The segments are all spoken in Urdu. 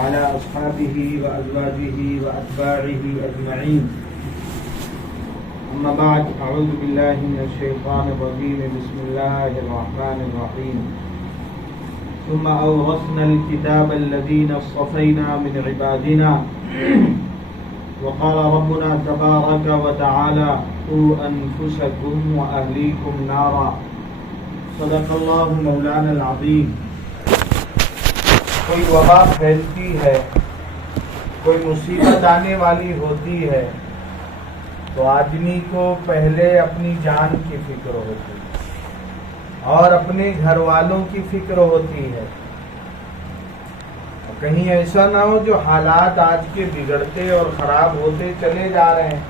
وعلى أصحابه وأزواجه وأتباعه أجمعين. أما بعد، أعوذ بالله من الشيطان الرجيم. بسم الله الرحمن الرحيم. ثم أورثنا الكتاب الذين اصطفينا من عبادنا وقال ربنا تبارك وتعالى قوا أنفسكم وأهليكم نارا. صدق الله مولانا العظيم. کوئی وبا پھیلتی ہے، کوئی مصیبت آنے والی ہوتی ہے تو آدمی کو پہلے اپنی جان کی فکر ہوتی ہے اور اپنے گھر والوں کی فکر ہوتی ہے. کہیں ایسا نہ ہو جو حالات آج کے بگڑتے اور خراب ہوتے چلے جا رہے ہیں.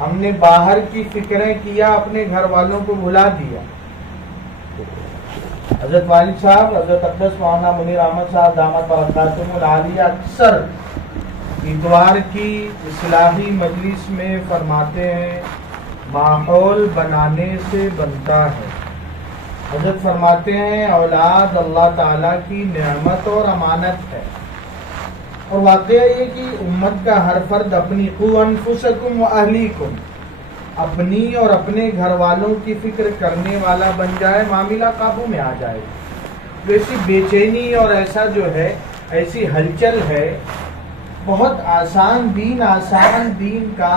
ہم نے باہر کی فکریں کیا، اپنے گھر والوں کو بھلا دیا. حضرت والد صاحب حضرت اقدس مولانا منیر احمد صاحب دامت برکاتہم العالیہ اکثر اتوار کی اصلاحی مجلس میں فرماتے ہیں ماحول بنانے سے بنتا ہے. حضرت فرماتے ہیں اولاد اللہ تعالیٰ کی نعمت اور امانت ہے، اور واقعہ یہ کہ امت کا ہر فرد اپنی قوا انفسکم و اہلیکم، اپنی اور اپنے گھر والوں کی فکر کرنے والا بن جائے، معاملہ قابو میں آ جائے. ایسی بے چینی اور ایسا جو ہے ایسی ہلچل ہے. بہت آسان دین کا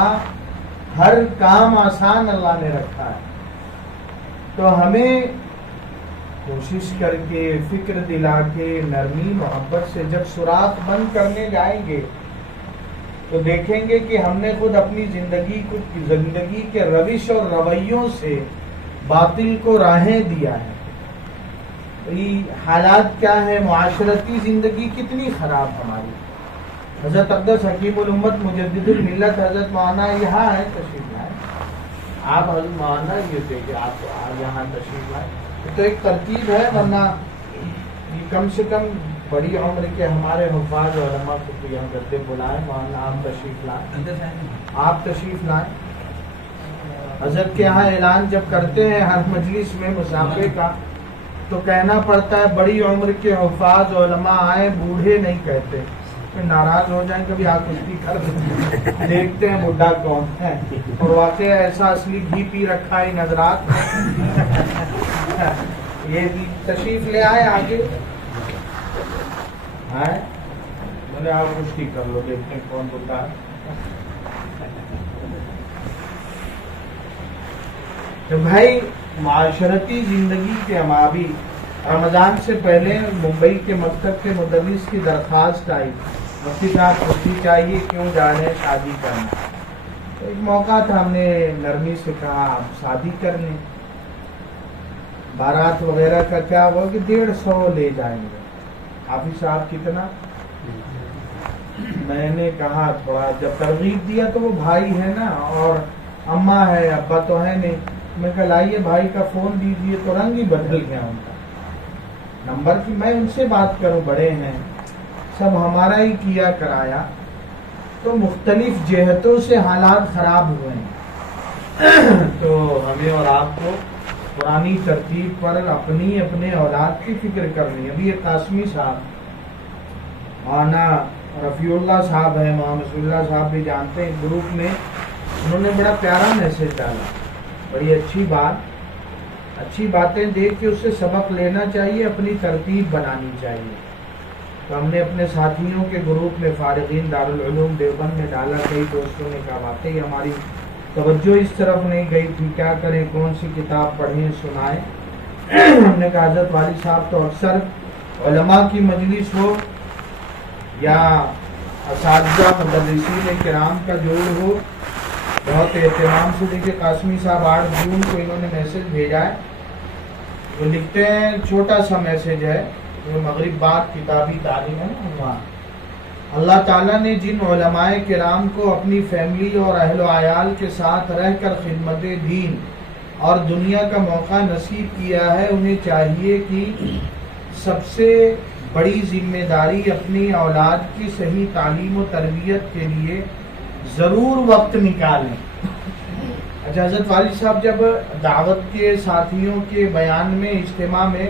ہر کام آسان اللہ نے رکھا ہے. تو ہمیں کوشش کر کے فکر دلا کے نرمی محبت سے جب سوراخ بند کرنے جائیں گے تو دیکھیں گے کہ ہم نے خود اپنی زندگی کے روش اور رویوں سے باطل کو راہیں دیا ہے. یہ حالات کیا ہے، معاشرتی زندگی کتنی خراب ہماری. حضرت اقدس حکیم الامت مجدد الملت حضرت مولانا یہاں ہے، تشریف لائیں. آپ حضرت مولانا یہ تھے کہ آپ یہاں تشریف لائیں. تو ایک ترتیب ہے، ورنہ کم سے کم بڑی عمر کے ہمارے حفاظ علماء کو ہم کرتے بلائیں. مولانا آپ تشریف لائیں، آپ تشریف لائیں. حضرت کے یہاں اعلان جب کرتے ہیں ہر مجلس میں مسافر کا تو کہنا پڑتا ہے بڑی عمر کے حفاظ علماء آئیں، بوڑھے نہیں کہتے. ناراض ہو جائیں کبھی آپ اس کی کر دیکھتے ہیں بڈھا کون ہے، اور واقعی ایسا اصلی گھی پی رکھا ہے نظرات. یہ تشریف لے آئے آگے بولے آپ مشکل کر لو، دیکھتے ہیں کون بڈھا ہے. تو بھائی معاشرتی زندگی کے ابھی رمضان سے پہلے ممبئی کے مکتب کے مدرس کی درخواست آئی، مفتی صاحب چھٹی چاہیے، کیوں جا رہے ہیں شادی کرنا. تو ایک موقع تھا، ہم نے نرمی سے کہا آپ شادی کر لیں. بارات وغیرہ کا کیا ہوا کہ 150 لے جائیں گے. حافظ صاحب کتنا؟ میں نے کہا تھوڑا جب ترغیب دیا تو وہ بھائی ہے نا، اور اماں ہے، ابا تو ہے نہیں. میں کہا لائیے بھائی کا فون دیجیے، تو رنگ ہی بدل گیا ان کا نمبر کی میں ان سے بات کروں، بڑے ہیں سب ہمارا ہی کیا کرایا. تو مختلف جہتوں سے حالات خراب ہوئے ہیں. تو ہمیں اور آپ کو پرانی ترتیب پر اپنے اولاد کی فکر کرنی. ابھی یہ قاسمی صاحب، مولانا رفیع اللہ صاحب ہیں، محمد رسول اللہ صاحب بھی جانتے ہیں، گروپ میں انہوں نے بڑا پیارا میسج ڈالا. بڑی اچھی باتیں دیکھ کے اس سے سبق لینا چاہیے، اپنی ترتیب بنانی چاہیے. تو ہم نے اپنے ساتھیوں کے گروپ میں فارغین دارالعلوم دیوبند میں ڈالا. کئی دوستوں نے کہا واقعی ہماری توجہ اس طرف نہیں گئی تھی، کیا کریں، کون سی کتاب پڑھیں سنائیں. ہم نے کہا حضرت والد صاحب تو اکثر علماء کی مجلس ہو یا اساتذہ مدرسین کرام کا جوڑ ہو، بہت اہتمام سے دیکھیں. قاسمی صاحب 8 جون کو انہوں نے میسج بھیجا ہے. وہ لکھتے ہیں، چھوٹا سا میسج ہے، مغرب بعد کتابی تعلیم ہے نا. اللہ تعالیٰ نے جن علماء کرام کو اپنی فیملی اور اہل و عیال کے ساتھ رہ کر خدمت دین اور دنیا کا موقع نصیب کیا ہے، انہیں چاہیے کہ سب سے بڑی ذمہ داری اپنی اولاد کی صحیح تعلیم و تربیت کے لیے ضرور وقت نکالیں. اچھا، حضرت والد صاحب جب دعوت کے ساتھیوں کے بیان میں اجتماع میں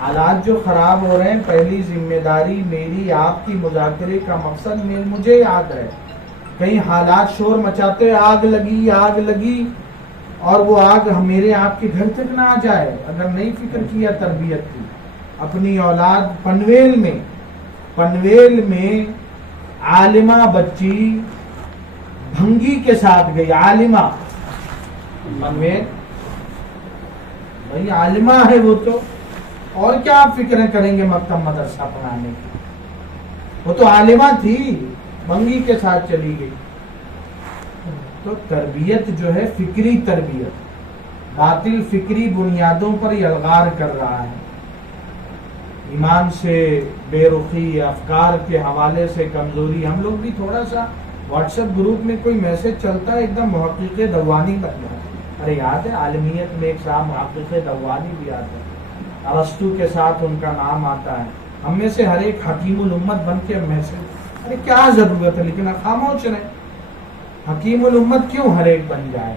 حالات جو خراب ہو رہے ہیں، پہلی ذمہ داری میری آپ کی مذاکرے کا مقصد مجھے یاد ہے، کہیں حالات شور مچاتے آگ لگی اور وہ آگ میرے آپ کے گھر تک نہ آ جائے اگر نہیں فکر کیا تربیت کی. اپنی اولاد پنویل میں عالمہ بچی بھنگی کے ساتھ گئی. عالمہ پنویل بھائی عالمہ ہے وہ تو، اور کیا آپ فکریں کریں گے مکتب مدرسہ پڑھانے کی؟ وہ تو عالمہ تھی، بھنگی کے ساتھ چلی گئی. تو تربیت جو ہے فکری تربیت باطل فکری بنیادوں پر یلغار کر رہا ہے. ایمان سے بے رخی، افکار کے حوالے سے کمزوری. ہم لوگ بھی تھوڑا سا واٹس ایپ گروپ میں کوئی میسج چلتا ہے ایک دم محقق دوانی بن جاتا ہے. ارے یاد ہے عالمیت میں ایک صاحب محقق دوانی بھی آتا ہے، ارسطو کے ساتھ ان کا نام آتا ہے. ہم میں سے ہر ایک حکیم الامت بن کے میسج، ارے کیا ضرورت ہے، لیکن خاموش رہے. حکیم الامت کیوں ہر ایک بن جائے؟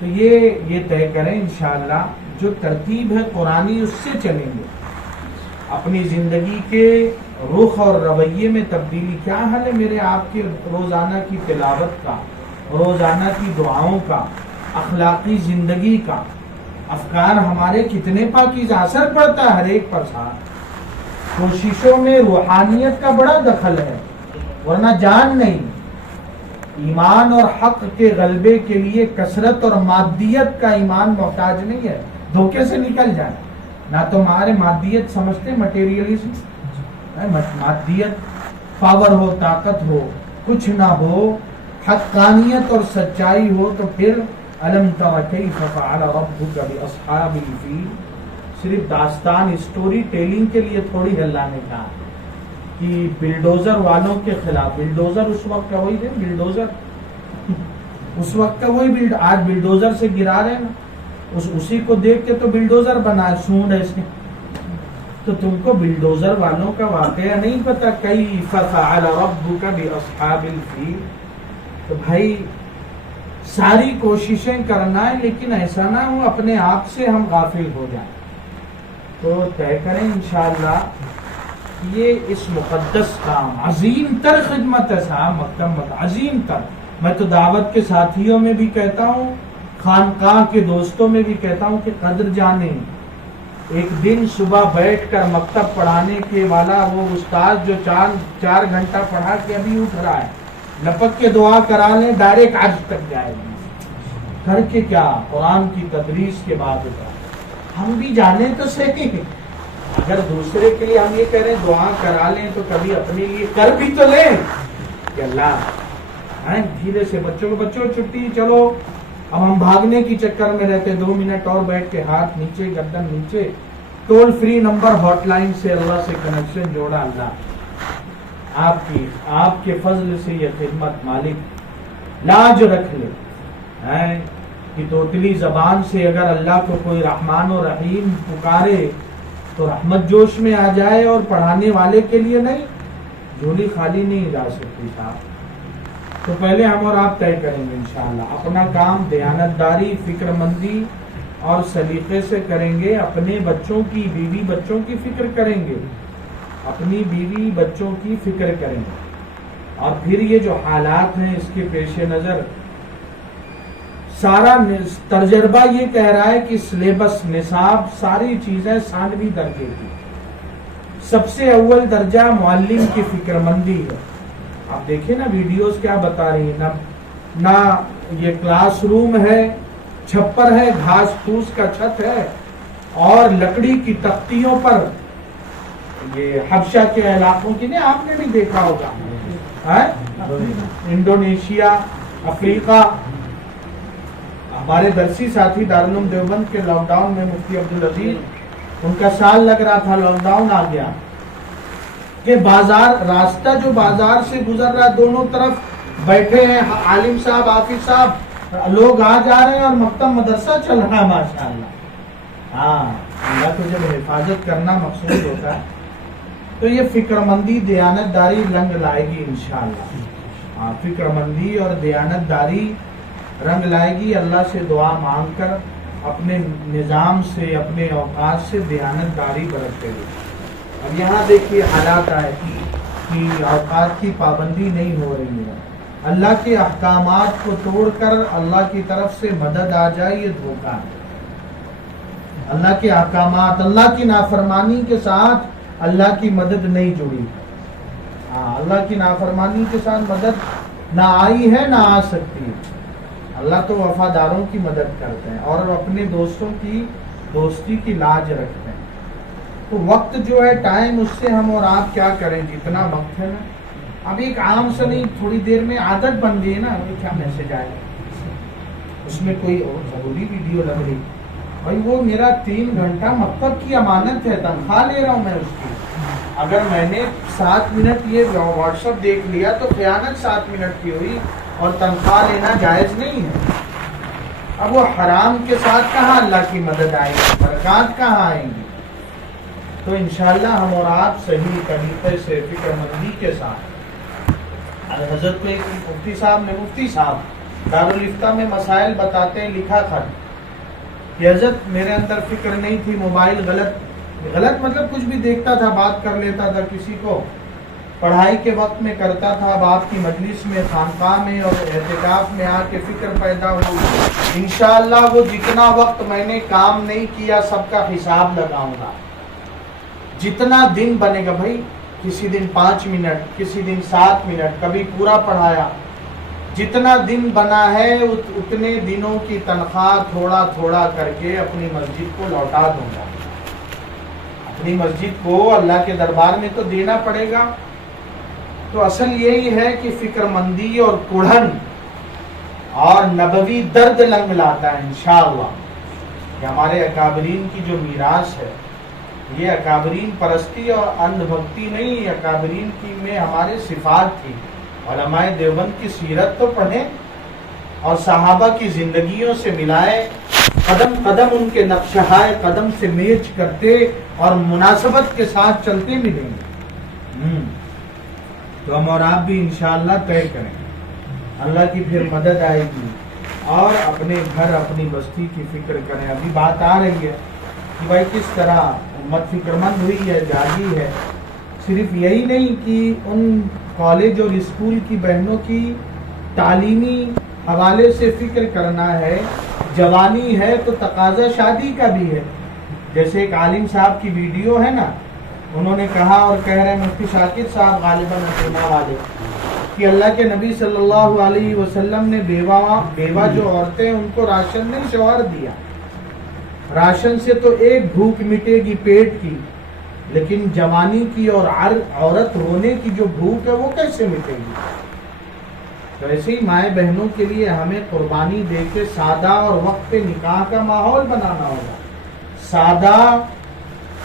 تو یہ طے کریں انشاءاللہ جو ترتیب ہے قرآنی اس سے چلیں گے. اپنی زندگی کے رخ اور رویے میں تبدیلی. کیا حال ہے میرے آپ کے روزانہ کی تلاوت کا، روزانہ کی دعاؤں کا، اخلاقی زندگی کا؟ افکار ہمارے کتنے پاکیزہ، اثر پڑتا ہے ہر ایک پر ساتھ. کوششوں میں روحانیت کا بڑا دخل ہے، ورنہ جان نہیں. ایمان اور حق کے غلبے کے لیے کثرت اور مادیت کا ایمان محتاج نہیں ہے. دھوکے سے نکل جائے. نہ تو ہمارے مادیت سمجھتے مٹیریلزم، مادیت پاور ہو، طاقت ہو، کچھ نہ ہو، حقانیت اور سچائی ہو تو پھر الم تر کیف فعل ربک باصحاب الفیل. صرف داستان اسٹوری ٹیلنگ کے لیے تھوڑی اللہ نے کہا کہ بلڈوزر والوں کے خلاف. بلڈوزر اس وقت کا وہی تھے، بلڈوزر اس وقت کا وہی آج بلڈوزر سے گرا رہے نا، اسی کو دیکھ کے تو بلڈوزر بنا سونڈ ایسے. تو تم کو بلڈوزر والوں کا واقعہ نہیں پتا کیف فعل ربک باصحاب الفیل. تو بھائی ساری کوششیں کرنا ہے، لیکن ایسا نہ ہو اپنے آپ سے ہم غافل ہو جائیں. تو طے کریں انشاءاللہ یہ اس مقدس کام، عظیم تر خدمت ہے صاحب مکتب، عظیم تر. میں تو دعوت کے ساتھیوں میں بھی کہتا ہوں، خانقاہ کے دوستوں میں بھی کہتا ہوں کہ قدر جانیں. ایک دن صبح بیٹھ کر مکتب پڑھانے کے والا وہ استاد جو 4 گھنٹہ پڑھا کے ابھی اٹھ رہا ہے، لپک کے دعا کرا لیں ڈائریکٹ آج تک جائے گی. کر کے کیا قرآن کی تدریس کے بعد ہوتا. ہم بھی جانے تو صحیح، اگر دوسرے کے لیے ہم یہ کہہ رہے ہیں دعا کرا لیں تو کبھی اپنے لیے کر بھی تو لیں کہ اللہ دھیرے سے. بچوں چھٹی، چلو اب ہم بھاگنے کی چکر میں رہتے. 2 منٹ اور بیٹھ کے ہاتھ نیچے، گردن نیچے. Toll free number hotline سے اللہ سے کنیکشن جوڑا. اللہ آپ کے فضل سے یہ خدمت مالک لاج رکھ لے کہ توتلی زبان سے اگر اللہ کو کوئی رحمان و رحیم پکارے تو رحمت جوش میں آ جائے، اور پڑھانے والے کے لیے نہیں، جھولی خالی نہیں جا سکتی صاحب. تو پہلے ہم اور آپ طے کریں گے انشاءاللہ اپنا کام دیانت داری، فکر مندی اور سلیقے سے کریں گے. اپنے بچوں کی، بیوی بچوں کی فکر کریں گے، اپنی بیوی بچوں کی فکر کریں گے. اور پھر یہ جو حالات ہیں اس کے پیش نظر سارا تجربہ یہ کہہ رہا ہے کہ سلیبس، نصاب، ساری چیزیں ثانوی درجے کی. سب سے اول درجہ معلم کی فکر مندی ہے. آپ دیکھیں نا ویڈیوز کیا بتا رہی ہیں. نہ یہ کلاس روم ہے، چھپر ہے، گھاس پھوس کا چھت ہے، اور لکڑی کی تختیوں پر یہ حبشہ کے علاقوں کی نہیں، آپ نے بھی دیکھا ہوگا، انڈونیشیا، افریقہ. ہمارے درسی ساتھی دارالعلوم دیوبند کے لاک ڈاؤن میں مفتی عبدالعزیز، ان کا سال لگ رہا تھا، لاک ڈاؤن آ گیا کہ بازار، راستہ جو بازار سے گزر رہا ہے دونوں طرف بیٹھے ہیں عالم صاحب، حافظ صاحب، لوگ آ جا رہے ہیں اور مکتب مدرسہ چل رہا ہے ماشاءاللہ. اللہ کو جب حفاظت کرنا مقصود ہوتا ہے تو یہ فکر مندی، دیانت داری رنگ لائے گی انشاءاللہ. فکر مندی اور دیانت داری رنگ لائے گی. اللہ سے دعا مانگ کر اپنے نظام سے اپنے اوقات سے دیانتداری برتتے ہوئے. اب یہاں دیکھیے حالات آئے کہ اوقات کی پابندی نہیں ہو رہی ہے. اللہ کے احکامات کو توڑ کر اللہ کی طرف سے مدد آ جائے یہ دھوکہ ہے. اللہ کے احکامات، اللہ کی نافرمانی کے ساتھ اللہ کی مدد نہیں جڑی. اللہ کی نافرمانی کے ساتھ مدد نہ آئی ہے نہ آ سکتی ہے. اللہ تو وفاداروں کی مدد کرتے ہیں اور اپنے دوستوں کی دوستی کی لاج رکھتے ہیں. تو وقت جو ہے ٹائم، اس سے ہم اور آپ کیا کریں. جتنا وقت ہے نا، اب ایک عام سے نہیں، تھوڑی دیر میں عادت بن گئی نا. کیا میسج آئے گا، اس میں کوئی اور ضروری ویڈیو لگ رہی. بھائی وہ میرا 3 گھنٹہ مکتب کی امانت ہے، تنخواہ لے رہا ہوں میں اس کی. اگر میں نے 7 منٹ یہ واٹس ایپ دیکھ لیا تو خیانت 7 منٹ کی ہوئی اور تنخواہ لینا جائز نہیں ہے. اب وہ حرام کے ساتھ کہاں اللہ کی مدد آئے گی، برکات کہاں آئیں گی. تو انشاءاللہ ہم اور آپ صحیح طریقے سے فکر مندی کے ساتھ. حضرت کو ایک مفتی صاحب دارالفتہ میں مسائل بتاتے ہیں، لکھا خط کہ حضرت میرے اندر فکر نہیں تھی، موبائل غلط مطلب کچھ بھی دیکھتا تھا، بات کر لیتا تھا کسی کو، پڑھائی کے وقت میں کرتا تھا، اب آپ کی مجلس میں، خانقاہ میں اور اعتکاف میں آ کے فکر پیدا ہوئی. انشاءاللہ وہ جتنا وقت میں نے کام نہیں کیا سب کا حساب لگاؤں گا. جتنا دن بنے گا بھائی، کسی دن 5 منٹ، کسی دن 7 منٹ، کبھی پورا پڑھایا. جتنا دن بنا ہے اتنے دنوں کی تنخواہ تھوڑا تھوڑا کر کے اپنی مسجد کو لوٹا دوں گا. اپنی مسجد کو اللہ کے دربار میں تو دینا پڑے گا. تو اصل یہی ہے کہ فکر مندی اور کڑھن اور نبوی درد لنگ لاتا ہے انشاءاللہ. کہ ہمارے اکابرین کی جو میراث ہے، یہ اکابرین پرستی اور اندھ بھکتی نہیں، اکابرین کی میں ہمارے صفات تھی. علماء دیوبند کی سیرت تو پڑھیں اور صحابہ کی زندگیوں سے ملائے، قدم قدم ان کے نقشہائے قدم سے میچ کرتے اور مناسبت کے ساتھ چلتے ملیں گے. تو ہم اور آپ بھی انشاءاللہ طے کریں، اللہ کی پھر مدد آئے گی. اور اپنے گھر اپنی بستی کی فکر کریں. ابھی بات آ رہی ہے کہ بھائی کس طرح امت فکر مند ہوئی ہے، جاگی ہے. صرف یہی نہیں کہ ان کالج اور اسکول کی بہنوں کی تعلیمی حوالے سے فکر کرنا ہے، جوانی ہے تو تقاضا شادی کا بھی ہے. جیسے ایک عالم صاحب کی ویڈیو ہے نا، انہوں نے کہا اور کہہ رہے ہیں مفتی شاکر صاحب غالباً مسلمہ والے کہ اللہ کے نبی صلی اللہ علیہ وسلم نے بیوہ جو عورتیں ان کو راشن نہیں شوہر دیا. راشن سے تو ایک بھوک مٹے گی پیٹ کی، لیکن جوانی کی اور عورت ہونے کی جو بھوک ہے وہ کیسے مٹے گی. تو ایسے ہی مائیں بہنوں کے لیے ہمیں قربانی دے کے سادہ اور وقت پہ نکاح کا ماحول بنانا ہوگا. سادہ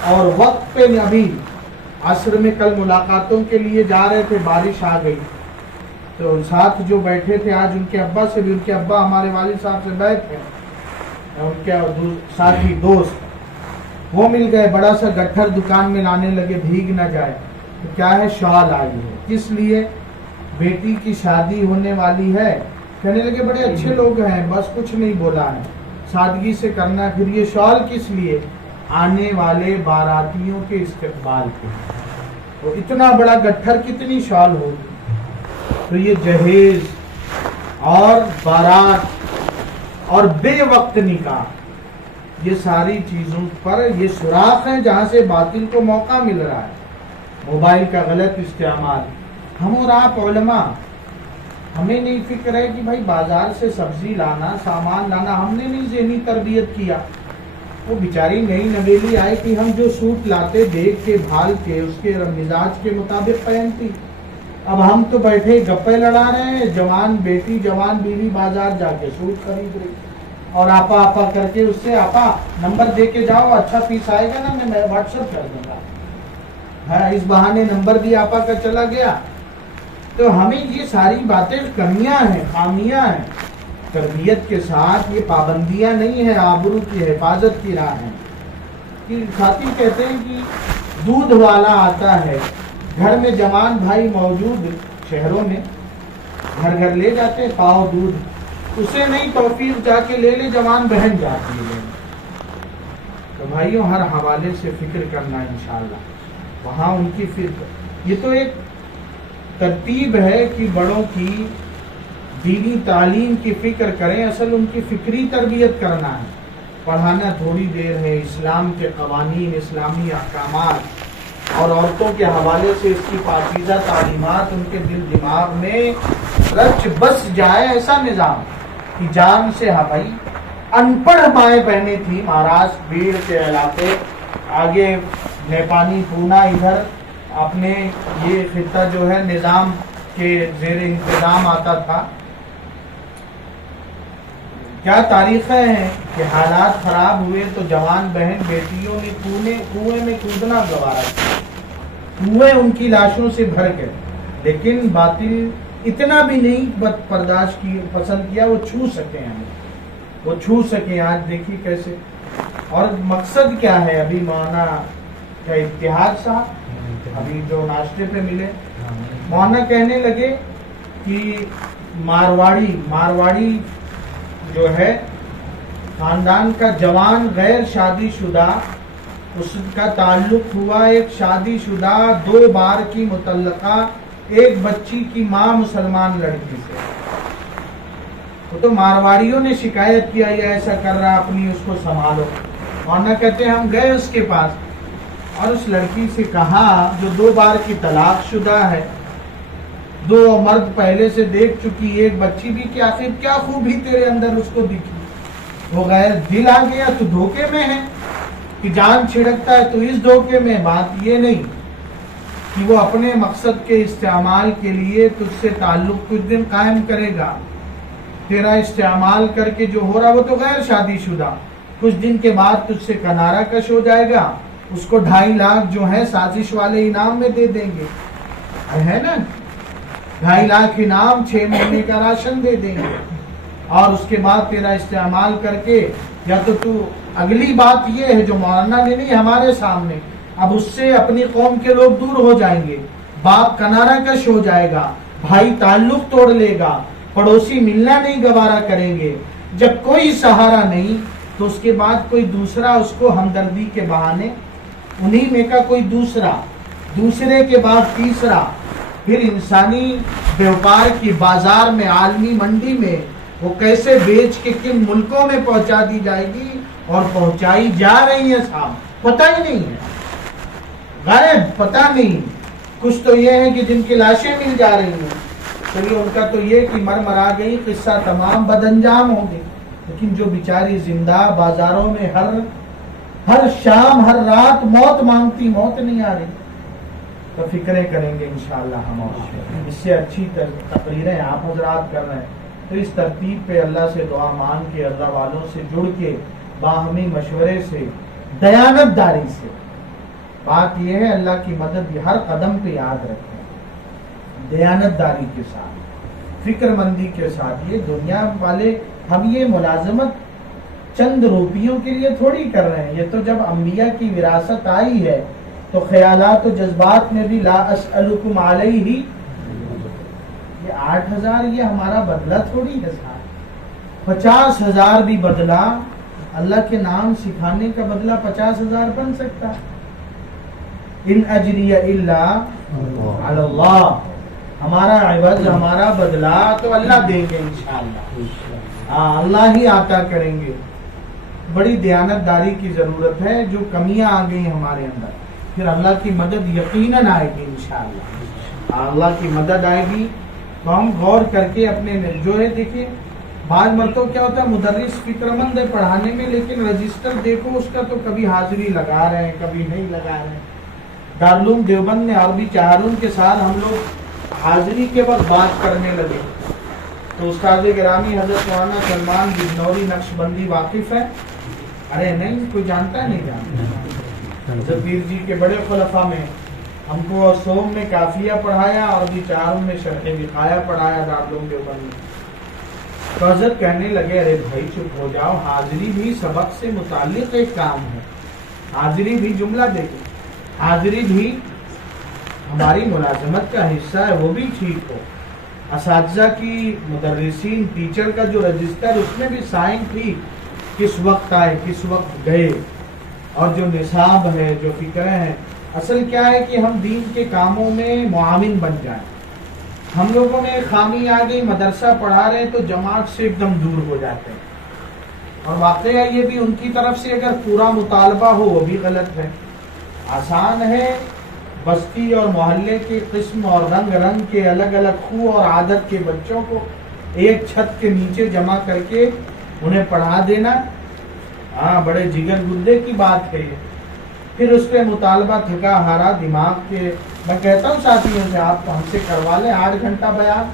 اور وقت پہ. ابھی عصر میں کل ملاقاتوں کے لیے جا رہے تھے، بارش آ گئی تو ساتھ جو بیٹھے تھے آج ان کے ابا سے بھی، ان کے ابا ہمارے والد صاحب سے بیٹھے، ان کے ساتھی دوست وہ مل گئے. بڑا سا گٹھر دکان میں لانے لگے بھیگ نہ جائے. تو کیا ہے، شال آئی ہے. کس لیے؟ بیٹی کی شادی ہونے والی ہے. کہنے لگے بڑے اچھے لوگ ہیں، بس کچھ نہیں بولا ہے، سادگی سے کرنا ہے. پھر یہ شال کس لیے؟ آنے والے باراتیوں کے استقبال کے. تو اتنا بڑا گٹھر کتنی شال ہوگی. تو یہ جہیز اور بارات اور بے وقت نکاح، یہ ساری چیزوں پر یہ سوراخ ہیں جہاں سے باطل کو موقع مل رہا ہے. موبائل کا غلط استعمال. ہم اور آپ علماء، ہمیں نہیں فکر ہے کہ بھائی بازار سے سبزی لانا، سامان لانا. ہم نے نہیں ذہنی تربیت کیا. وہ بیچاری نئی نویلی آئی کہ ہم جو سوٹ لاتے دیکھ کے بھال کے اس کے مزاج کے مطابق پہنتی. اب ہم تو بیٹھے گپے لڑا رہے ہیں، جوان بیٹی جوان بیوی بازار جا کے سوٹ خرید رہی اور آپا آپا کر کے اس سے آپا نمبر دے کے جاؤ، اچھا پیس آئے گا نا میں واٹس ایپ کر دوں گا. اس بہانے نمبر دیا آپا کا چلا گیا. تو ہمیں یہ ساری باتیں کمیاں ہیں، خامیاں ہیں. تربیت کے ساتھ یہ پابندیاں نہیں ہیں، آبرو کی حفاظت کی راہ ہیں. کہ ساتھی کہتے ہیں کہ دودھ والا آتا ہے، گھر میں جوان بھائی موجود شہروں میں، گھر گھر لے جاتے پاؤ دودھ. اسے نہیں توفیق جا کے لے لے، جوان بہن جاتی ہے. تو بھائیوں ہر حوالے سے فکر کرنا انشاءاللہ، وہاں ان کی فکر، یہ تو ایک ترتیب ہے کہ بڑوں کی دینی تعلیم کی فکر کریں، اصل ان کی فکری تربیت کرنا ہے، پڑھانا تھوڑی دیر ہے، اسلام کے قوانین، اسلامی احکامات اور عورتوں کے حوالے سے اس کی پاکیزہ تعلیمات ان کے دل دماغ میں رچ بس جائے، ایسا نظام کہ جان سے بھائی ان پڑھ مائیں بہنیں تھیں مہاراشٹر بھیڑ کے علاقے، آگے نیپانی پونا، ادھر اپنے یہ خطہ جو ہے نظام کے زیر انتظام آتا تھا. کیا تاریخیں ہیں کہ حالات خراب ہوئے تو جوان بہن بیٹیوں نے کنویں میں کودنا گوارا کیا، کنویں ان کی لاشوں سے بھر گئے، لیکن باطل اتنا بھی نہیں برداشت کی پسند کیا وہ چھو سکے ہمیں، وہ چھو سکے. آج دیکھیے کیسے، اور مقصد کیا ہے. ابھی مولانا کیا اتحاد صاحب ابھی جو ناشتے پہ ملے، مولانا کہنے لگے کہ مارواڑی جو ہے خاندان کا جوان غیر شادی شدہ، اس کا تعلق ہوا ایک شادی شدہ 2 بار کی مطلقہ ایک بچی کی ماں مسلمان لڑکی سے. تو مارواڑیوں نے شکایت کیا یہ ایسا کر رہا، اپنی اس کو سنبھالو. مولانا کہتے ہیں ہم گئے اس کے پاس اور اس لڑکی سے کہا جو 2 بار کی طلاق شدہ ہے، 2 مرد پہلے سے دیکھ چکی، ایک بچی بھی، کہ آخر کیا خوبی تیرے اندر اس کو دکھی؟ وہ غیر دل آ گیا تو دھوکے میں ہے کہ جان چھڑکتا ہے تو اس دھوکے میں. بات یہ نہیں کہ وہ اپنے مقصد کے استعمال کے لیے تجھ سے تعلق کچھ دن قائم کرے گا، تیرا استعمال کر کے جو ہو رہا وہ تو غیر شادی شدہ، کچھ دن کے بعد تجھ سے کنارہ کش ہو جائے گا، اس کو 2.5 لاکھ جو ہے سازش والے انعام میں دے دیں گے، ہے نا، 2.5 لاکھ انعام، 6 مہینے کا راشن دے دیں گے، اور اس کے بعد تیرا استعمال کر کے یا تو اگلی بات یہ ہے جو مولانا نے نہیں ہمارے سامنے، اب اس سے اپنی قوم کے لوگ دور ہو جائیں گے، باپ کنارہ کش ہو جائے گا، بھائی تعلق توڑ لے گا، پڑوسی ملنا نہیں گوارا کریں گے. جب کوئی سہارا نہیں تو اس کے بعد کوئی دوسرا اس کو ہمدردی کے بہانے، انہی میں کا کوئی دوسرے کے بعد تیسرا، پھر انسانی بیوپار کی بازار میں، عالمی منڈی میں وہ کیسے بیچ کے کن ملکوں میں پہنچا دی جائے گی، اور پہنچائی جا رہی ہے صاحب، پتہ ہی نہیں ہے، غائب، پتہ نہیں. کچھ تو یہ ہے کہ جن کی لاشیں مل جا رہی ہیں، چلیے ان کا تو یہ کہ مرا گئی، قصہ تمام بد انجام ہوں گے، لیکن جو بیچاری زندہ بازاروں میں ہر شام ہر رات موت مانگتی، موت نہیں آ رہی. تو فکریں کریں گے انشاءاللہ ہم، اور اس سے اچھی تقریریں آپ حضرات کر رہے ہیں. تو اس ترتیب پہ اللہ سے دعا مان کے، اللہ والوں سے جڑ کے، باہمی مشورے سے، دیانت داری سے. بات یہ ہے اللہ کی مدد یہ ہر قدم پہ یاد رکھیں، دیانت داری کے ساتھ، فکر مندی کے ساتھ. یہ دنیا والے ہم یہ ملازمت چند روپیوں کے لیے تھوڑی کر رہے ہیں، یہ تو جب انبیاء کی وراثت آئی ہے تو خیالات و جذبات میں بھی لا اسألکم علیہ، یہ 8,000 یہ ہمارا بدلہ تھوڑی ہے صاحب، 50,000 بھی بدلہ، اللہ کے نام سکھانے کا بدلہ 50,000 بن سکتا ہے. ان اجری الا علی اللہ، ہمارا عوض، ہمارا بدلہ تو اللہ دیں گے انشاءاللہ، اللہ ہی عطا کریں گے. بڑی دیانت داری کی ضرورت ہے. جو کمیاں آ گئی ہمارے اندر، پھر اللہ کی مدد یقیناً آئے گی انشاءاللہ، اللہ کی مدد آئے گی. تو ہم غور کر کے اپنے جو ہے، دیکھیں بعض مرتبہ کیا ہوتا ہے، مدرس فکر مند ہے پڑھانے میں، لیکن رجسٹر دیکھو اس کا تو کبھی حاضری لگا رہے ہیں، کبھی نہیں لگا رہے ہیں. دارالعلوم دیوبند میں عربی چہارم کے ساتھ ہم لوگ حاضری کے وقت بات کرنے لگے تو استاد گرامی حضرت مولانا سلمان بجنوری نقشبندی واقف ہے؟ ارے نہیں، کوئی جانتا ہے؟ نہیں جانتا. حضرت پیر جی کے بڑے خلفاء میں ہم کو سوم میں کافیہ پڑھایا، عربی چہارم میں شرح وقایہ پڑھایا دارالعلوم دیوبند میں. تو حضرت کہنے لگے ارے بھائی چپ ہو جاؤ، حاضری بھی سبق سے متعلق ایک کام ہے، حاضری بھی، جملہ دیکھیں، حاضری بھی ہماری ملازمت کا حصہ ہے، وہ بھی ٹھیک ہو. اساتذہ کی، مدرسین، ٹیچر کا جو رجسٹر، اس میں بھی سائن ٹھیک، کس وقت آئے، کس وقت گئے، اور جو نصاب ہے، جو فکریں ہیں، اصل کیا ہے کہ ہم دین کے کاموں میں معاون بن جائیں۔ ہم لوگوں میں خامی آ گئی، مدرسہ پڑھا رہے ہیں تو جماعت سے ایک دم دور ہو جاتے ہیں، اور واقعہ یہ بھی ان کی طرف سے اگر پورا مطالبہ ہو وہ بھی غلط ہے۔ آسان ہے بستی اور محلے کے قسم اور رنگ رنگ کے الگ الگ خو اور عادت کے بچوں کو ایک چھت کے نیچے جمع کر کے انہیں پڑھا دینا، ہاں بڑے جگر گردے کی بات ہے یہ۔ پھر اس پہ مطالبہ تھکا ہارا دماغ کے، میں کہتا ہوں ساتھیوں سے آپ تو ہم سے کروا لیں 8 گھنٹہ بیان،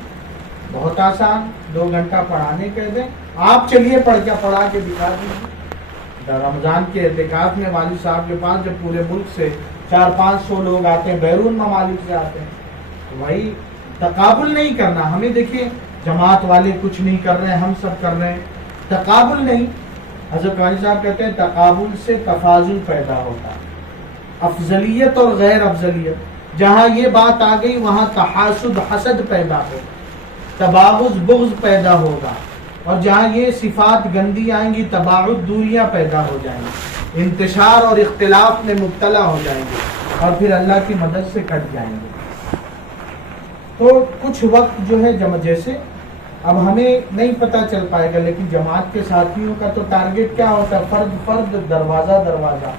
بہت آسان، 2 گھنٹہ پڑھانے کہہ دیں، آپ چلیے پڑھا کے دکھا دیجیے۔ رمضان کے اعتکاف میں والد صاحب کے پاس جب پورے ملک سے 400-500 لوگ آتے ہیں، بیرون ممالک سے آتے ہیں، تو بھائی تقابل نہیں کرنا۔ ہمیں دیکھیے جماعت والے کچھ نہیں کر رہے ہیں، ہم سب کر رہے ہیں، تقابل نہیں۔ حضرت والد صاحب کہتے ہیں تقابل سے تفاضل پیدا ہوتا ہے، افضلیت اور غیر افضلیت، جہاں یہ بات آ گئی وہاں تحاسد حسد پیدا ہوگا، تباغض بغض پیدا ہوگا، اور جہاں یہ صفات گندی آئیں گی تباعد دوریاں پیدا ہو جائیں گی، انتشار اور اختلاف میں مبتلا ہو جائیں گے، اور پھر اللہ کی مدد سے کٹ جائیں گے۔ تو کچھ وقت جو ہے جیسے اب ہمیں نہیں پتہ چل پائے گا، لیکن جماعت کے ساتھیوں کا تو ٹارگٹ کیا ہوتا ہے، فرد فرد، دروازہ دروازہ،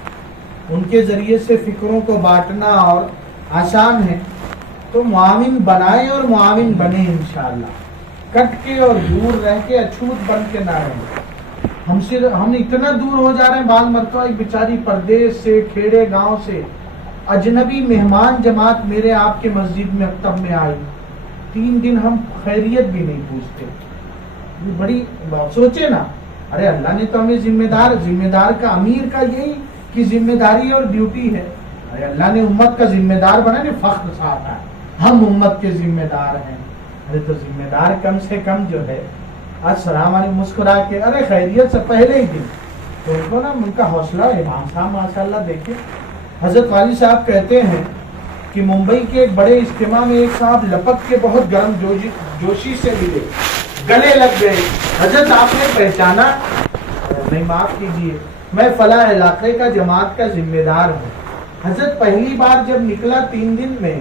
ان کے ذریعے سے فکروں کو بانٹنا اور آسان ہے۔ تو معاون بنائیں اور معاون بنے انشاءاللہ، کٹ کے اور دور رہ کے اچھوت بن کے نہ رہیں۔ ہم اتنا دور ہو جا رہے ہیں، بعض مرتبہ ایک بیچاری پردیس سے، کھیڑے گاؤں سے اجنبی مہمان جماعت میرے آپ کے مسجد میں مکتب میں آئی، 3 دن ہم خیریت بھی نہیں پوچھتے۔ یہ بڑی سوچے نا، ارے اللہ نے تو ہمیں ذمہ دار کا، امیر کا یہی کہ ذمہ داری اور ڈیوٹی ہے، ارے اللہ نے امت کا ذمہ دار بنا، فخر سے آتا ہے ہم امت کے ذمہ دار ہیں۔ ارے تو ذمہ دار کم سے کم جو ہے السلام علیکم مسکرا کے، ارے خیریت سے پہلے ہی دن، تو ان کو نا ان کا حوصلہ، امام صاحب ماشاءاللہ دیکھیں، حضرت والی صاحب کہتے ہیں کہ ممبئی کے ایک بڑے اجتماع میں ایک صاحب لپک کے بہت گرم جوشی سے ملے، گلے لگ گئے، حضرت آپ نے پہچانا؟ نہیں معاف کیجیے، میں فلاں علاقے کا جماعت کا ذمہ دار ہوں۔ حضرت پہلی بار جب نکلا 3 دن میں،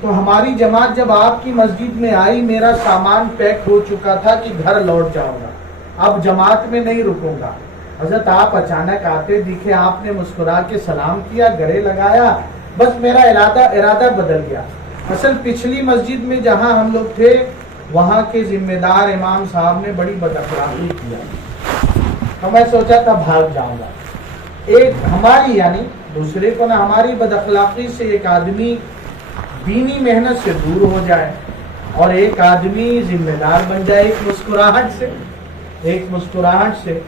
تو ہماری جماعت جب آپ کی مسجد میں آئی، میرا سامان پیک ہو چکا تھا کہ گھر لوٹ جاؤں گا، اب جماعت میں نہیں رکوں گا۔ حضرت آپ اچانک آتے دکھے، آپ نے مسکرا کے سلام کیا، گلے لگایا، بس میرا ارادہ بدل گیا۔ اصل پچھلی مسجد میں جہاں ہم لوگ تھے وہاں کے ذمہ دار امام صاحب نے بڑی بد اخلاقی کیا، تو میں سوچا تھا بھاگ جاؤں گا۔ ایک ہماری یعنی دوسرے کو نہ، ہماری بد اخلاقی سے ایک آدمی دینی محنت سے دور ہو جائے اور ایک آدمی ذمہ دار بن جائے ایک مسکراہٹ سے۔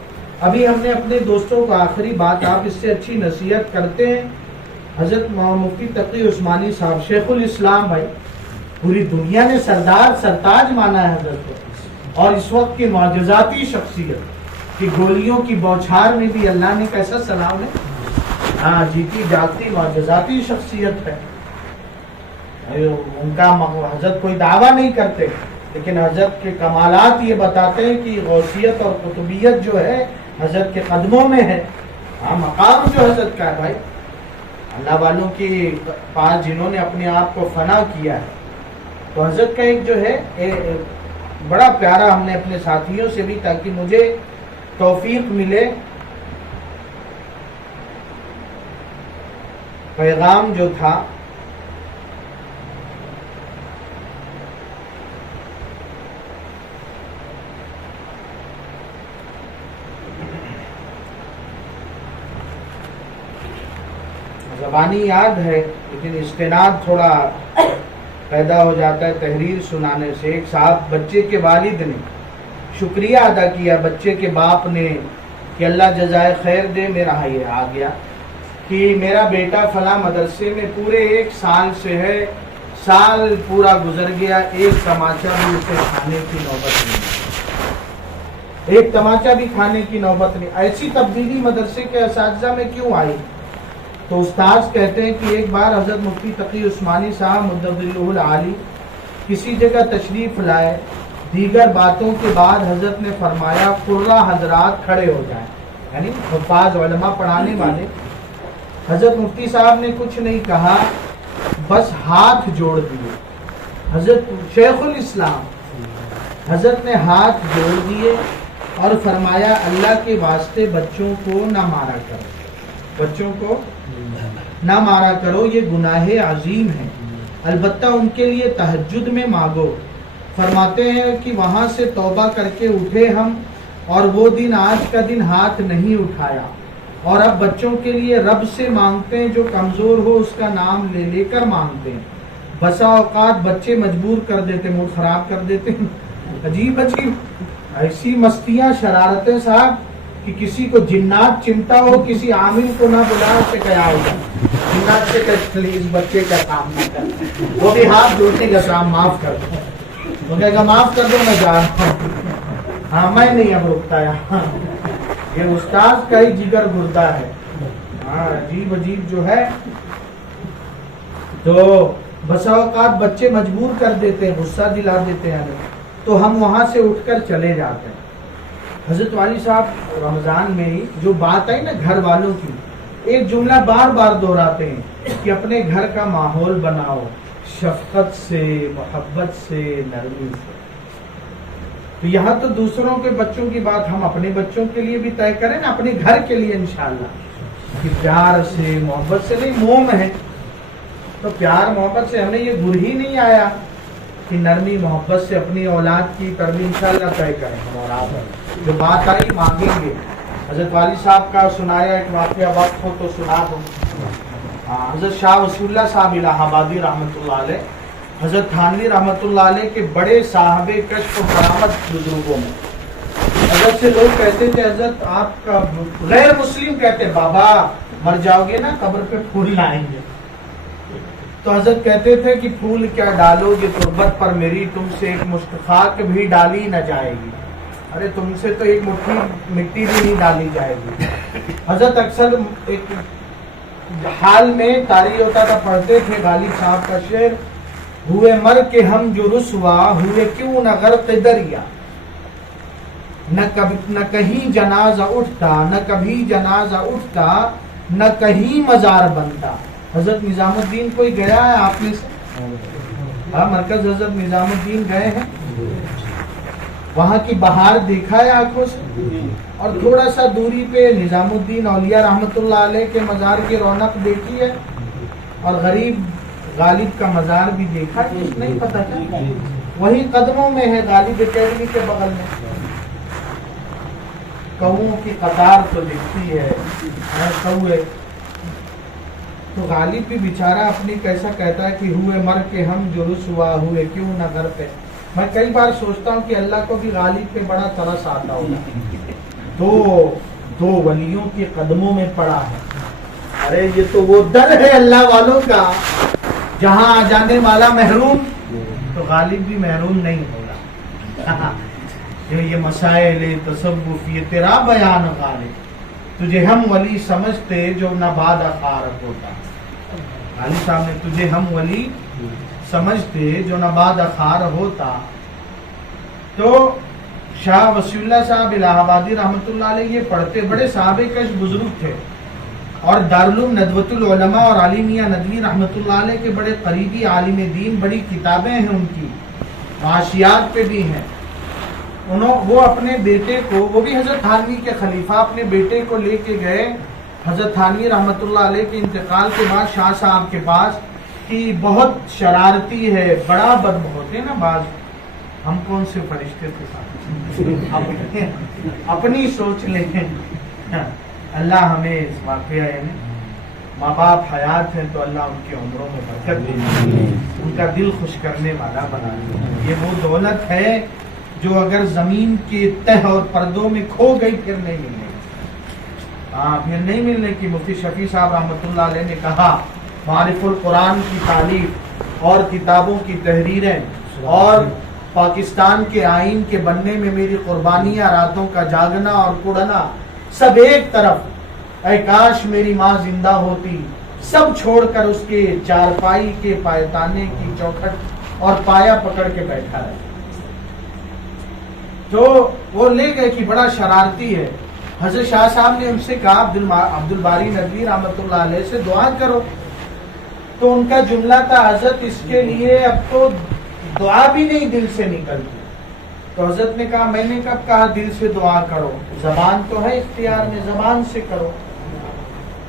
ابھی ہم نے اپنے دوستوں کو آخری بات، آپ اس سے اچھی نصیحت کرتے ہیں، حضرت مفتی تقی عثمانی صاحب شیخ الاسلام بھائی، پوری دنیا نے سرتاج مانا ہے حضرت کو، اور اس وقت کی معجزاتی شخصیت کہ گولیوں کی بوچھار میں بھی اللہ نے کیسا سلام ہے، جیتی جاگتی معجزاتی شخصیت ہے ان کا۔ حضرت کوئی دعویٰ نہیں کرتے، لیکن حضرت کے کمالات یہ بتاتے ہیں کہ غوثیت اور قطبیت جو ہے حضرت کے قدموں میں ہے۔ مقام جو حضرت کا ہے بھائی، اللہ والوں کے پاس جنہوں نے اپنے آپ کو فنا کیا ہے، تو حضرت کا ایک جو ہے بڑا پیارا، ہم نے اپنے ساتھیوں سے بھی، تاکہ مجھے توفیق ملے، پیغام جو تھا زبانی یاد ہے لیکن استناد تھوڑا پیدا ہو جاتا ہے تحریر سنانے سے۔ ایک صاحب بچے کے والد نے شکریہ ادا کیا، بچے کے باپ نے، کہ اللہ جزائے خیر دے، میرا یہ آ گیا کہ میرا بیٹا فلاں مدرسے میں پورے 1 سال سے ہے، سال پورا گزر گیا، ایک تماچا بھی اسے کھانے کی نوبت نہیں، ایک تماچا بھی کھانے کی نوبت نہیں۔ ایسی تبدیلی مدرسے کے اساتذہ میں کیوں آئی؟ تو استاذ کہتے ہیں کہ ایک بار حضرت مفتی تقی عثمانی صاحب مدبرہ العالی کسی جگہ تشریف لائے، دیگر باتوں کے بعد حضرت نے فرمایا قرہ حضرات کھڑے ہو جائیں، یعنی حفاظ علماء پڑھانے والے. حضرت مفتی صاحب نے کچھ نہیں کہا, بس ہاتھ جوڑ دیے. حضرت شیخ الاسلام حضرت نے ہاتھ جوڑ دیے اور فرمایا اللہ کے واسطے بچوں کو نہ مارا کرو, بچوں کو نہ مارا کرو, یہ گناہ عظیم ہے, البتہ ان کے لیے تہجد میں مانگو. فرماتے ہیں کہ وہاں سے توبہ کر کے اٹھے ہم, اور وہ دن آج کا دن ہاتھ نہیں اٹھایا, اور اب بچوں کے لیے رب سے مانگتے ہیں, جو کمزور ہو اس کا نام لے لے کر مانگتے ہیں. بسا اوقات بچے مجبور کر دیتے, موڈ خراب کر دیتے ہیں, عجیب عجیب ایسی مستیاں شرارتیں صاحب کہ کسی کو جنات چمٹا ہو, کسی عامل کو نہ بلا, سے کیا ہوگا جنات سے پلیز بچے کا کام نہ کر, وہ بھی ہاتھ جوڑنے کا کام معاف کر دو, وہ کہے گا معاف کر دو میں جا رہا ہوں, ہاں میں نہیں اب رکتا یہاں, یہ استاذ کا ہی جگر گردہ ہے. ہاں عجیب عجیب جو ہے. تو بسا اوقات بچے مجبور کر دیتے ہیں, غصہ دلا دیتے ہیں, تو ہم وہاں سے اٹھ کر چلے جاتے ہیں. حضرت والی صاحب رمضان میں ہی جو بات آئی نا گھر والوں کی, ایک جملہ بار بار دہراتے ہیں کہ اپنے گھر کا ماحول بناؤ شفقت سے, محبت سے, نرمی سے. تو یہاں تو دوسروں کے بچوں کی بات ہم اپنے بچوں کے لیے بھی طے کریں نا, اپنے گھر کے لیے انشاءاللہ, کہ پیار سے محبت سے نہیں, موم ہے تو پیار محبت سے. ہمیں یہ گر ہی نہیں آیا کہ نرمی محبت سے اپنی اولاد کی تربیت انشاءاللہ طے کریں ہم, اور آپ جو بات آئی مانگیں گے. حضرت والی صاحب کا سنایا ایک واقعہ, وقت ہو تو سنا دوں. حضرت شاہ وصول اللہ صاحب الہ آبادی رحمۃ اللہ علیہ, حضرت تھانوی رحمۃ اللہ علیہ کے بڑے صاحب کشف و کرامت بزرگوں میں. حضرت سے لوگ کہتے تھے حضرت آپ کا, غیر مسلم کہتے بابا مر جاؤ گے نا قبر پہ پھول لائیں گے. تو حضرت کہتے تھے کہ پھول کیا ڈالو گے تربت پر میری, تم سے ایک مشت خاک بھی ڈالی نہ جائے گی. ارے تم سے تو ایک مٹھی مٹی بھی نہیں ڈالی جائے گی. حضرت اکثر ایک حال میں طاری ہوتا تھا, پڑھتے تھے غالب صاحب کا شعر, ہوئے مر کے ہم جو رسوا ہوئے کیوں نہ غرق دریا, نہ کہیں جنازہ اٹھتا, نہ کبھی جنازہ اٹھتا, نہ کہیں مزار بنتا. حضرت نظام الدین کوئی گیا ہے آپ میں سے؟ ہاں مرکز حضرت نظام الدین گئے ہیں, وہاں کی بہار دیکھا ہے آنکھوں سے, اور تھوڑا سا دوری پہ نظام الدین اولیاء رحمۃ اللہ علیہ کے مزار کی رونق دیکھی ہے, اور غریب غالب کا مزار بھی دیکھا ہے, کچھ نہیں پتا تھا. وہی قدموں میں ہے غالب اکیڈمی کے بغل میں. کوؤں کی قطار تو دکھتی ہے, کوے تو غالب بھی بیچارہ اپنی کیسا کہتا ہے کہ ہوئے مر کے ہم جو رسوا ہوئے کیوں نہ غرق. میں کئی بار سوچتا ہوں کہ اللہ کو بھی غالب پہ بڑا ترس آتا ہوگا, دو ولیوں کے قدموں میں پڑا ہے. ارے یہ تو وہ در ہے اللہ والوں کا جہاں آ جانے والا محروم, تو غالب بھی محروم نہیں ہوگا. یہ مسائل تصوف یہ تیرا بیان غالب, تجھے ہم ولی سمجھتے جو نہ بعد خارق ہوتا. غالب صاحب نے تجھے ہم ولی سمجھتے جو نہ بعد خار ہوتا. تو شاہ وصول اللہ صاحب الہ آبادی رحمۃ اللہ علیہ یہ پڑھتے, بڑے صحابہ کش بزرگ تھے, اور دارالعلوم ندوۃ العلماء اور علی میاں ندوی رحمۃ اللہ علیہ کے بڑے قریبی عالم دین, بڑی کتابیں ہیں ان کی, معاشیات پہ بھی ہیں. وہ اپنے بیٹے کو, وہ بھی حضرت تھانوی کے خلیفہ, اپنے بیٹے کو لے کے گئے حضرت تھانوی رحمۃ اللہ علیہ کے انتقال کے بعد شاہ صاحب کے پاس, کہ بہت شرارتی ہے, بڑا بد ہوتے ہیں نا بعض, ہم کون سے فرشتے کے ساتھ اپنی سوچ لیں. اللہ ہمیں اس واقعہ یعنی ماں باپ حیات ہیں تو اللہ ان کی عمروں میں برکت دے, ان کا دل خوش کرنے والا بنا دے. یہ وہ دولت ہے جو اگر زمین کے تہ اور پردوں میں کھو گئی پھر نہیں ملنے کی. پھر نہیں ملنے کی. مفتی شفیع صاحب رحمۃ اللہ علیہ نے کہا, معارف القرآن کی تعلیف اور کتابوں کی تحریریں اور پاکستان کے آئین کے بننے میں میری قربانیاں, راتوں کا جاگنا اور کڑنا, سب ایک طرف. اے کاش میری ماں زندہ ہوتی, سب چھوڑ کر اس کے چارپائی کے پایتانے کی چوکھٹ اور پایا پکڑ کے بیٹھا رہے. تو وہ لے گئے کہ بڑا شرارتی ہے. حضرت شاہ صاحب نے ان سے کہا عبد الباری ندوی رحمۃ اللہ علیہ سے دعا کرو، تو ان کا جملہ تھا حضرت اس کے لیے اب تو دعا بھی نہیں دل سے نکلتی. تو حضرت نے کہا میں نے کب کہا دل سے دعا کرو، زبان تو ہے اختیار میں، زبان سے کرو.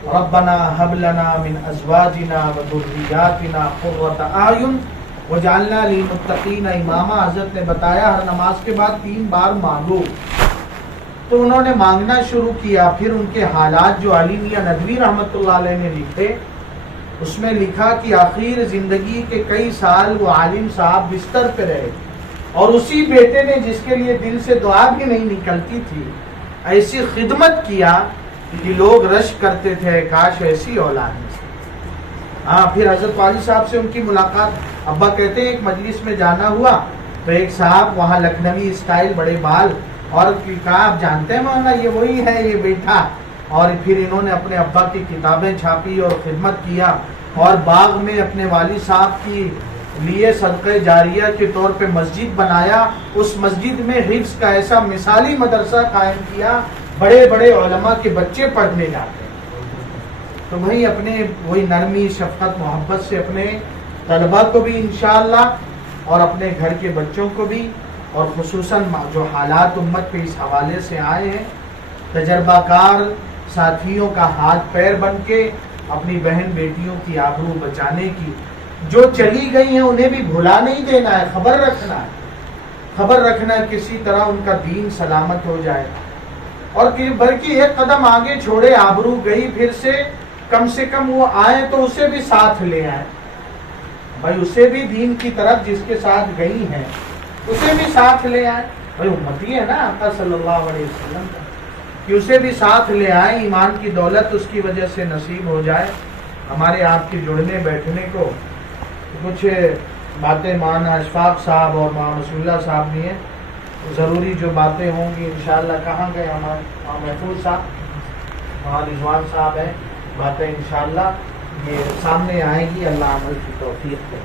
ربنا هب لنا من ازواجنا وذرياتنا قرۃ اعین وجعلنا للمتقین اماما. حضرت نے بتایا ہر نماز کے بعد 3 بار مانگو. تو انہوں نے مانگنا شروع کیا. پھر ان کے حالات جو علی میاں ندوی رحمۃ اللہ علیہ نے لکھے، اس میں لکھا کہ آخر زندگی کے کئی سال وہ عالم صاحب بستر پہ رہے، اور اسی بیٹے نے جس کے لیے دل سے دعا بھی نہیں نکلتی تھی ایسی خدمت کیا کہ لوگ رش کرتے تھے کاش ایسی اولاد میں سے. ہاں پھر حضرت والی صاحب سے ان کی ملاقات، ابا کہتے ہیں ایک مجلس میں جانا ہوا تو ایک صاحب وہاں لکھنوی اسٹائل بڑے بال، اور کہا آپ جانتے ہیں مولانا یہ وہی ہے یہ بیٹا. اور پھر انہوں نے اپنے ابا کی کتابیں چھاپی اور خدمت کیا، اور باغ میں اپنے والد صاحب کی لیے صدقہ جاریہ کے طور پہ مسجد بنایا. اس مسجد میں حفظ کا ایسا مثالی مدرسہ قائم کیا، بڑے بڑے علماء کے بچے پڑھنے جاتے ہیں. تو بھائی اپنے وہی نرمی شفقت محبت سے اپنے طلبہ کو بھی انشاءاللہ اور اپنے گھر کے بچوں کو بھی، اور خصوصاً جو حالات امت پہ اس حوالے سے آئے ہیں، تجربہ کار ساتھیوں کا ہاتھ پیر بن کے اپنی بہن بیٹیوں کی آبرو بچانے کی، جو چلی گئی ہیں انہیں بھی بھلا نہیں دینا ہے، خبر رکھنا ہے کسی طرح ان کا دین سلامت ہو جائے. اور بلکہ ایک قدم آگے چھوڑے، آبرو گئی پھر سے کم وہ آئے تو اسے بھی ساتھ لے آئے. بھائی اسے بھی دین کی طرف جس کے ساتھ گئی ہیں اسے بھی ساتھ لے آئے. بھائی امتی ہے نا آقا صلی اللہ علیہ وسلم کا، کہ اسے بھی ساتھ لے آئے، ایمان کی دولت اس کی وجہ سے نصیب ہو جائے. ہمارے آپ کے جڑنے بیٹھنے کو کچھ باتیں مولانا اشفاق صاحب اور مولانا رسول اللہ صاحب بھی ہیں، ضروری جو باتیں ہوں گی انشاءاللہ. کہاں گئے ہمارے محفوظ صاحب، وہاں رضوان صاحب ہیں، باتیں انشاءاللہ یہ سامنے آئیں گی. اللہ عمل کی توفیق دے.